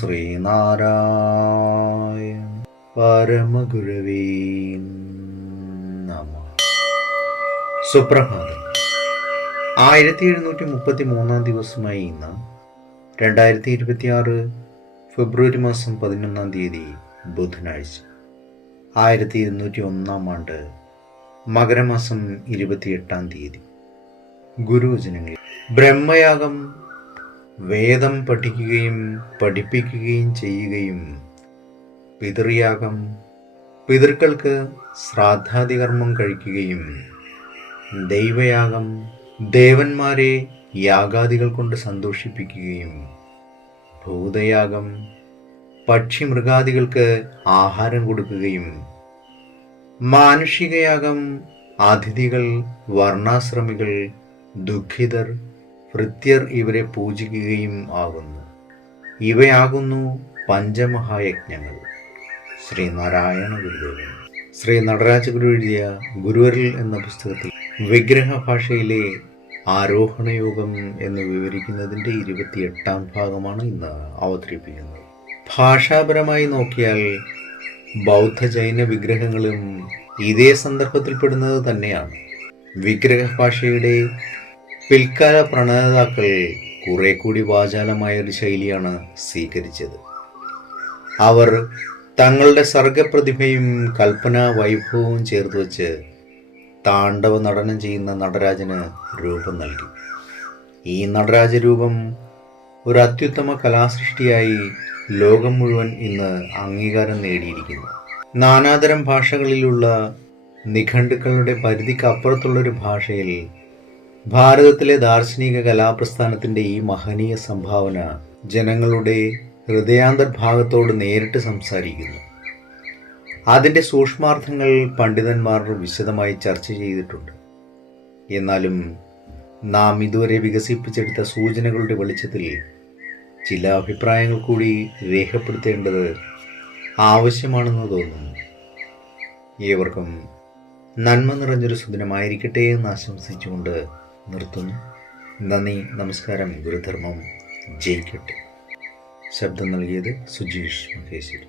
ശ്രീനാരായണ പരമഗുരവേ നമഃ. സുപ്രഭാതം. 1733 ദിവസമായി ഇന്ന് 2026 ഫെബ്രുവരി മാസം 11 ബുധനാഴ്ച. 1201 ആണ്ട് മകരമാസം 28 ഗുരുവചനങ്ങൾ. ബ്രഹ്മയാഗം വേദം പഠിക്കുകയും പഠിപ്പിക്കുകയും ചെയ്യുകയും, പിതൃയാഗം പിതൃക്കൾക്ക് ശ്രാദ്ധാദികർമ്മം കഴിക്കുകയും, ദൈവയാഗം ദേവന്മാരെ യാഗാദികൾ കൊണ്ട് സന്തോഷിപ്പിക്കുകയും, ഭൂതയാഗം പക്ഷി മൃഗാദികൾക്ക് ആഹാരം കൊടുക്കുകയും, മാനുഷികയാഗം അതിഥികൾ, വർണ്ണാശ്രമികൾ, ദുഃഖിതർ, ഭൃത്യർ ഇവരെ പൂജിക്കുകയും ആകുന്നു. ഇവയാകുന്നു പഞ്ചമഹായജ്ഞങ്ങൾ. ശ്രീനാരായണ ഗുരുദേവൻ. ശ്രീ നടരാജഗുരു എഴുതിയ ഗുരുവരിൽ എന്ന പുസ്തകത്തിൽ വിഗ്രഹ ഭാഷയിലെ ആരോഹണയോഗം എന്ന് വിവരിക്കുന്നതിൻ്റെ 28 ഭാഗമാണ് ഇന്ന് അവതരിപ്പിക്കുന്നത്. ഭാഷാപരമായി നോക്കിയാൽ ബൗദ്ധ ജൈന വിഗ്രഹങ്ങളും ഇതേ സന്ദർഭത്തിൽപ്പെടുന്നത് തന്നെയാണ്. വിഗ്രഹ ഭാഷയുടെ പിൽക്കാല പ്രണേതാക്കൾ കുറെ കൂടി വാചാലമായൊരു ശൈലിയാണ് സ്വീകരിച്ചത്. അവർ തങ്ങളുടെ സർഗപ്രതിഭയും കൽപ്പനാ വൈഭവവും ചേർത്ത് വച്ച് താണ്ഡവ നടനം ചെയ്യുന്ന നടരാജന് രൂപം നൽകി. ഈ നടരാജരൂപം ഒരു അത്യുത്തമ കലാസൃഷ്ടിയായി ലോകം മുഴുവൻ ഇന്ന് അംഗീകാരം നേടിയിരിക്കുന്നു. നാനാതരം ഭാഷകളിലുള്ള നിഘണ്ടുക്കളുടെ പരിധിക്കപ്പുറത്തുള്ളൊരു ഭാഷയിൽ ഭാരതത്തിലെ ദാർശനിക കലാപ്രസ്ഥാനത്തിൻ്റെ ഈ മഹനീയ സംഭാവന ജനങ്ങളുടെ ഹൃദയാന്തർഭാഗത്തോട് നേരിട്ട് സംസാരിക്കുന്നു. അതിൻ്റെ സൂക്ഷ്മാർത്ഥങ്ങൾ പണ്ഡിതന്മാർ വിശദമായി ചർച്ച ചെയ്തിട്ടുണ്ട്. എന്നാലും നാം ഇതുവരെ വികസിപ്പിച്ചെടുത്ത സൂചനകളുടെ വെളിച്ചത്തിൽ ചില അഭിപ്രായങ്ങൾ കൂടി രേഖപ്പെടുത്തേണ്ടത് ആവശ്യമാണെന്ന് തോന്നുന്നു. ഏവർക്കും നന്മ നിറഞ്ഞൊരു സുദിനമായിരിക്കട്ടെ എന്ന് ആശംസിച്ചുകൊണ്ട് നിർത്തുന്നു. നന്ദി, നമസ്കാരം. ഗുരുധർമ്മം ജയിക്കട്ടെ. ശബ്ദം നൽകിയത് സുജീഷ് മഹേശ്വരി.